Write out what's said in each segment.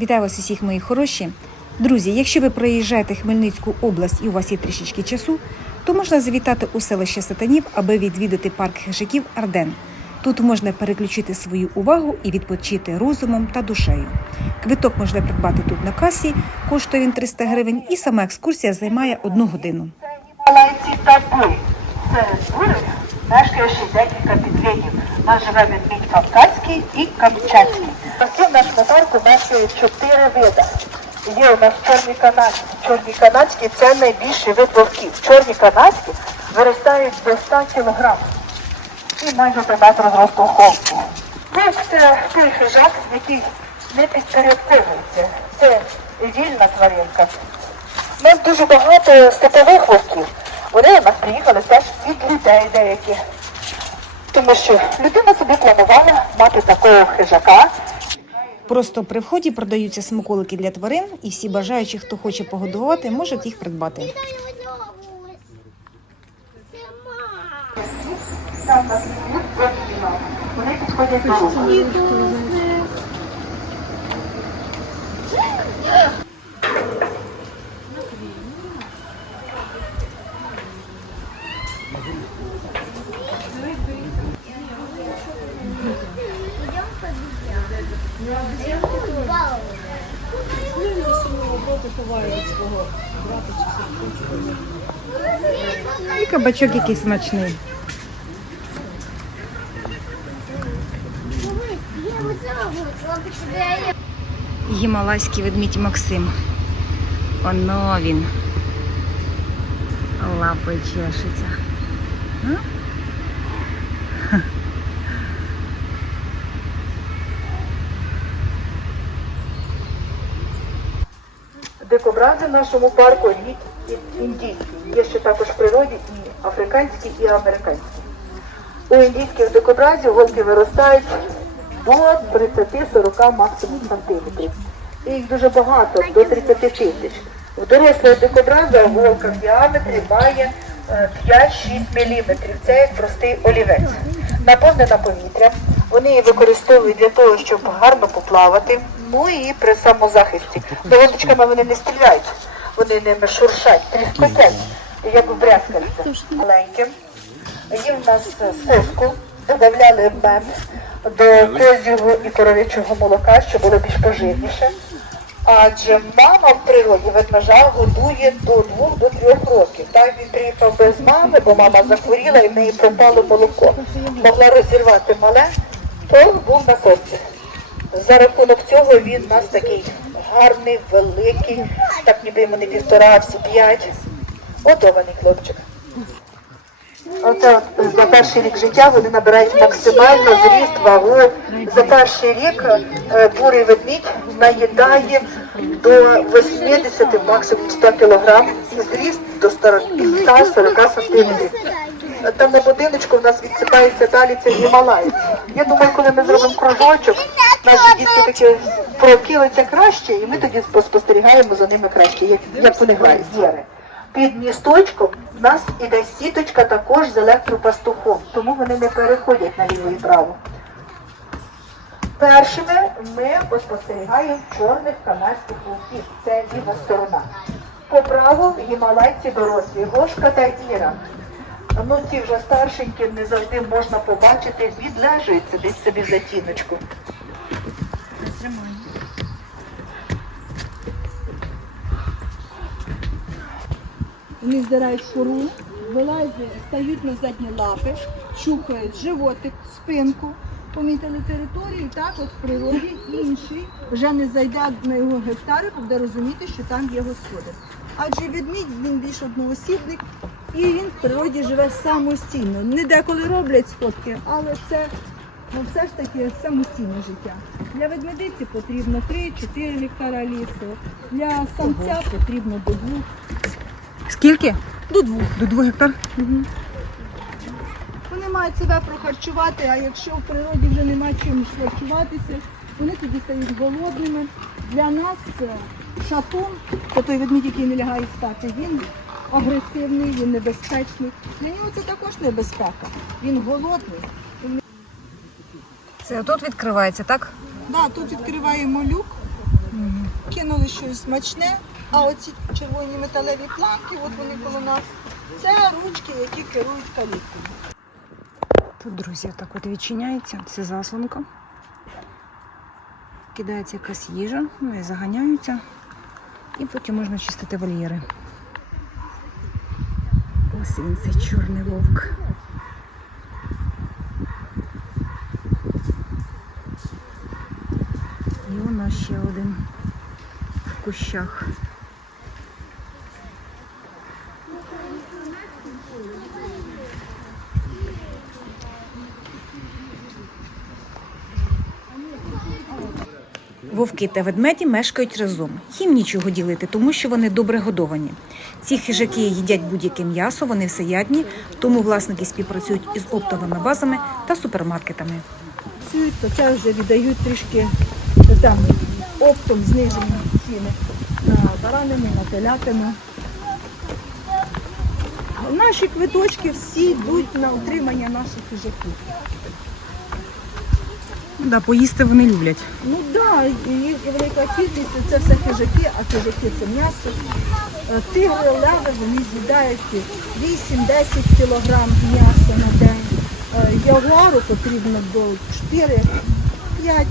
Вітаю вас усіх, мої хороші. Друзі, якщо ви проїжджаєте Хмельницьку область і у вас є трішечки часу, то можна завітати у селище Сатанів, аби відвідати парк хижаків Арден. Тут можна переключити свою увагу і відпочити розумом та душею. Квиток можна придбати тут на касі, коштує він 300 гривень, і сама екскурсія займає одну годину. Малайці ще декілька підвидів. Нас живе ведмідь Кавказький і Камчатський. В нашому парку мешкає чотири види. Є у нас чорні канадські. Чорні канадські це найбільший вид вовків. Чорні канадські виростають до 100 кг і майже до метру зросту холку. Вовк це той хижак, який не підпорядковується. Це вільна тваринка. У нас дуже багато степових вовків. Вони нас приїхали теж від людей деякі. Тому що людина собі планувала мати такого хижака. Просто при вході продаються смаколики для тварин, і всі бажаючі, хто хоче погодувати, можуть їх придбати. Вони підходять до руку. І кабачок який смачний. Гімалайський ведмідь Максим. Оно він. Лапою чешеться. Дикобрази в нашому парку рід індійський. Є ще також в природі африканські, і американські. У індійських дикобразів голки виростають до 30-40 максимум сантиметрів. І їх дуже багато, до 30 тисяч. У дорослого дикобраза голка в діаметрі має е, 5-6 мм. Це як простий олівець. Наповнена повітрям. Вони її використовують для того, щоб гарно поплавати. Ну і при самозахисті. Доводочками вони не стріляють, вони ними шуршать, тріскотять, як в брязкальце. Маленьким. Їм нас соску, додавали мед до козього і коров'ячого молока, щоб було більш поживніше. Адже мама в природі ведмежа годує до 2-3 років. Так він приїхав без мами, бо мама захворіла і в неї пропало молоко. Могла розірвати мале, то був на сонці. За рахунок цього він у нас такий гарний, великий, так ніби йому не півтора, всі п'ять. Годований хлопчик. Оце от за перший рік життя вони набирають максимально зріст, вагу. За перший рік е, бурий ведмідь наїдає до 80, максимум 100 кг, і зріст до 140 сантиметрів. Там на будиночку в нас відсипається далі це Гімалаєць. Я думаю, коли ми зробимо кружочок, наші дітки такі прокилиться краще, і ми тоді спостерігаємо за ними краще, як вони грають. Під місточком в нас іде сіточка також з електропастухом, тому вони не переходять наліво і право. Першими ми поспостерігаємо чорних канадських вовків. Це ліва сторона. По праву гімалайці дорослі, Гошка та Іра. Ну, ті вже старшенькі не завжди можна побачити, відлежуються десь собі за тіночку. Вони здирають кору, вилазять, стають на задні лапи, чухають животик, спинку, помітили територію, і так от в природі інший вже не зайде на його гектари, буде розуміти, що там є господар. Адже відмідь він більш одноосібник і він в природі живе самостійно. Не деколи роблять сходки, але це ну, все ж таки самостійне життя. Для ведмедиці потрібно 3-4 гектара лісу, для самця потрібно до двох. Скільки? До двох. До двох гектар. Вони мають себе прохарчувати, а якщо в природі вже нема чим харчуватися, вони тоді стають голодними. Для нас е, шатун, це той ведмідь, який не лягає спати, він агресивний, він небезпечний. Для нього це також небезпека. Він голодний. Це отут відкривається, так? Да, тут відкриваємо люк, кинули щось смачне, а оці червоні металеві планки, от вони коло нас, це ручки, які керують каліткою. Тут, друзі, так от відчиняється, це заслонка. Кидається якась їжа, вони заганяються, і потім можна чистити вольєри. Ось він, цей чорний вовк. І у нас ще один кущах. Вовки та ведмеді мешкають разом. Їм нічого ділити, тому що вони добре годовані. Ці хижаки їдять будь-яке м'ясо, вони всеядні, тому власники співпрацюють із оптовими базами та супермаркетами. Це вже віддають трішки там оптом знижені ціни на баранину, на телятину. Наші квиточки всі йдуть на утримання наших хижаків. Да, поїсти вони люблять. Ну так, да, їх велика кількість це все хижаки, а хижаки це м'ясо. Е, Тигри, леви, вони з'їдають 8-10 кілограм м'яса на день. Е, Ягуару потрібно до 4, 5,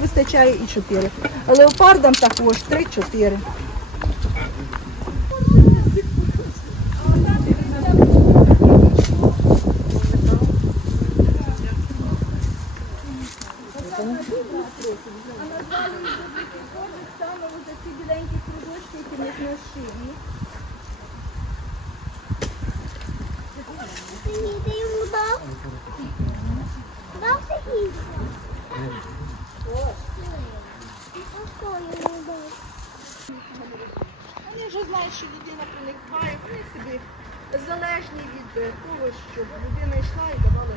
вистачає і 4. А леопардам також 3-4. Саме ось ці Вони вже знають, що людина про них дбає, вони собі залежні від е, того, щоб людина йшла і давала.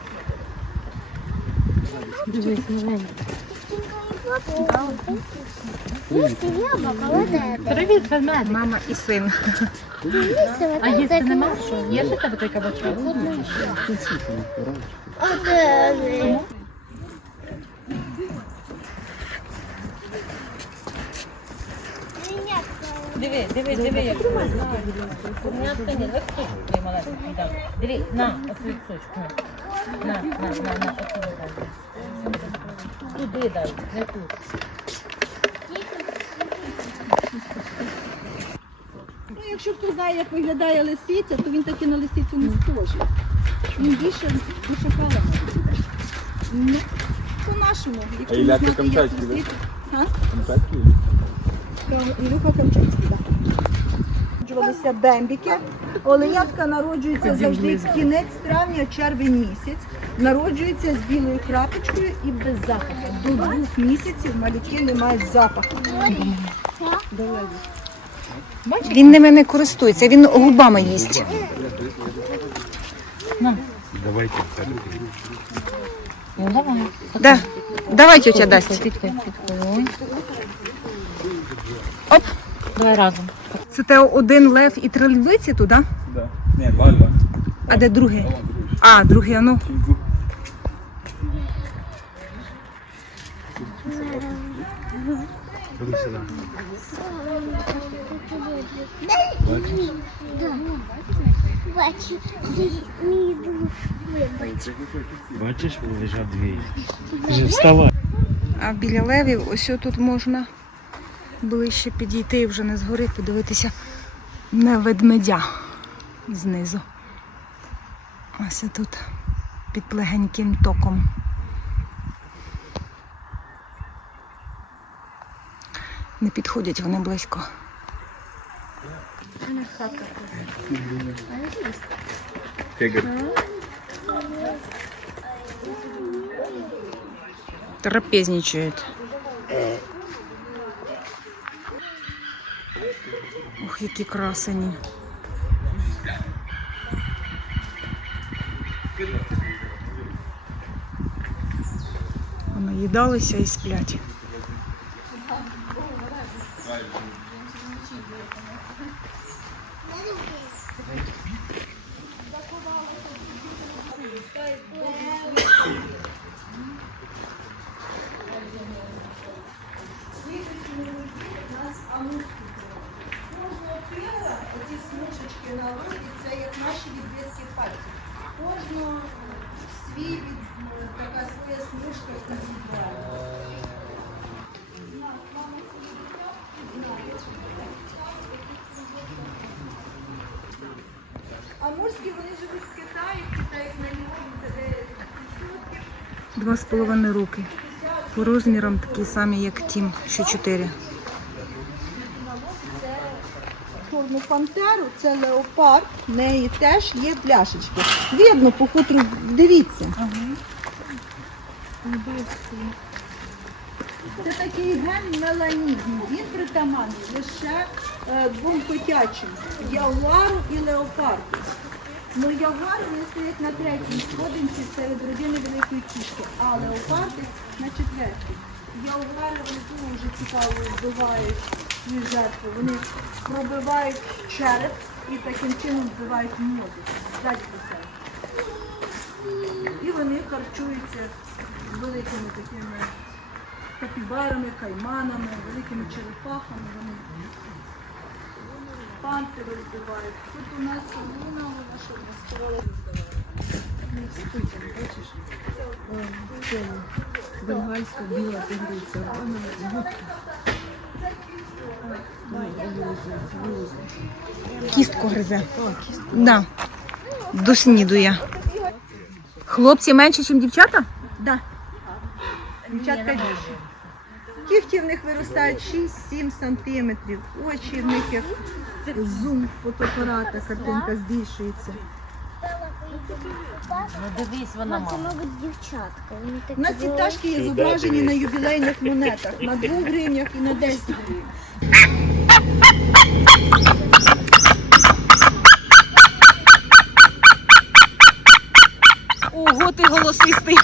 Їсти. Привіт, ведмедик. Мама і син. А їсти нема? Є ж тебе той кабачок? Один. Диви, диви, як М'ятка ні, легко твій маленький дам. Диви, на, оцю кусочку. На, на, на, на, на, оцю дай. Туди дай, не тут. Ну, якщо хто знає, як виглядає лисиця, то він таки на лисицю не схожий. Він більше на шакала. Ну, по-нашому. Якщо А не знати, як лисиця. А? Камчатський? Так, Ілюха Камчатський, так. Народжувалися бембіки. Оленятка народжується завжди в кінець травня, червень місяць. Народжується з білою крапочкою і без запаху. До двох місяців малюки не мають запаху. Він ними не користується, він губами їсть. Давайте. Ну, давай. Да. Давай тетя дасть. Оп. Давай разом. Це те один лев і три львиці туди? Да. Ні, два, два. А де другий? А, другий, а ну. Бачиш, лежать дві. Вже вставай. А біля левів ось тут можна ближче підійти і вже не згори подивитися на ведмедя знизу. Ось тут під легеньким током. Не підходять вони близько. Трапезничают. Які красені. Наїдалися і сплять. Смужечки на це як наші відбитки пальців. Кожного свій від, е, така своя смужка індивідуальна. Амурські вони живуть в Китаї, в Китаї на 9%. Два з половиною роки. По розмірам такі самі, як тім, що чотири. Чорну пантеру, це леопард, в неї теж є пляшечки. Видно по хутру, дивіться. Це такий ген меланізму. Він притаманний лише е, двом котячим ягуару і леопарду. Ну, ягуари вони стоять на третій сходинці серед родини великої кішки, а леопарди на четвертій. Ягуари вони дуже цікаво вбивають свої жертви. Вони пробивають череп і таким чином вбивають мозок. І вони харчуються великими такими капібарами, кайманами, великими черепахами. Вони панцири розбивають. Тут у нас луна, вона що в нас сторола Бенгальська біла тигриця. Вона Кістку гризе. Да. Доснідує. Хлопці менше, ніж дівчата? Да. Дівчатка більше. Кігті в них виростають 6-7 сантиметрів. Очі в них як зум фотоапарата, картинка збільшується. Ну дивись, вона це, мама. мабуть, дівчатка. Вони такі У нас ці пташки є зображені на ювілейних монетах на 2 гривнях і на 10 гривень. Ого, ти голосистий.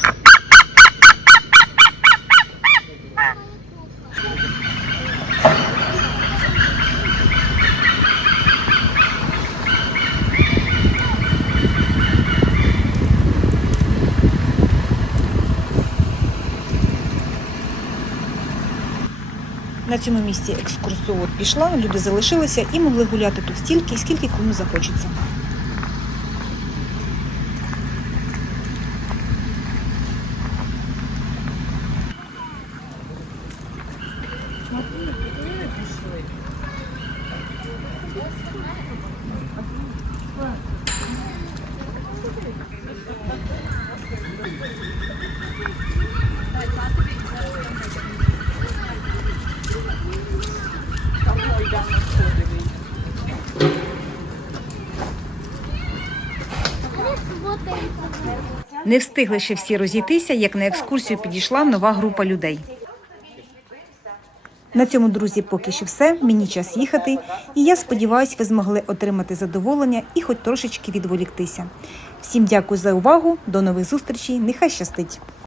Цьому місці екскурсовод пішла, люди залишилися і могли гуляти тут стільки, скільки кому захочеться. Не встигли ще всі розійтися, як на екскурсію підійшла нова група людей. На цьому, друзі, поки що все. Мені час їхати, і я сподіваюся, ви змогли отримати задоволення і хоч трошечки відволіктися. Всім дякую за увагу. До нових зустрічей. Нехай щастить!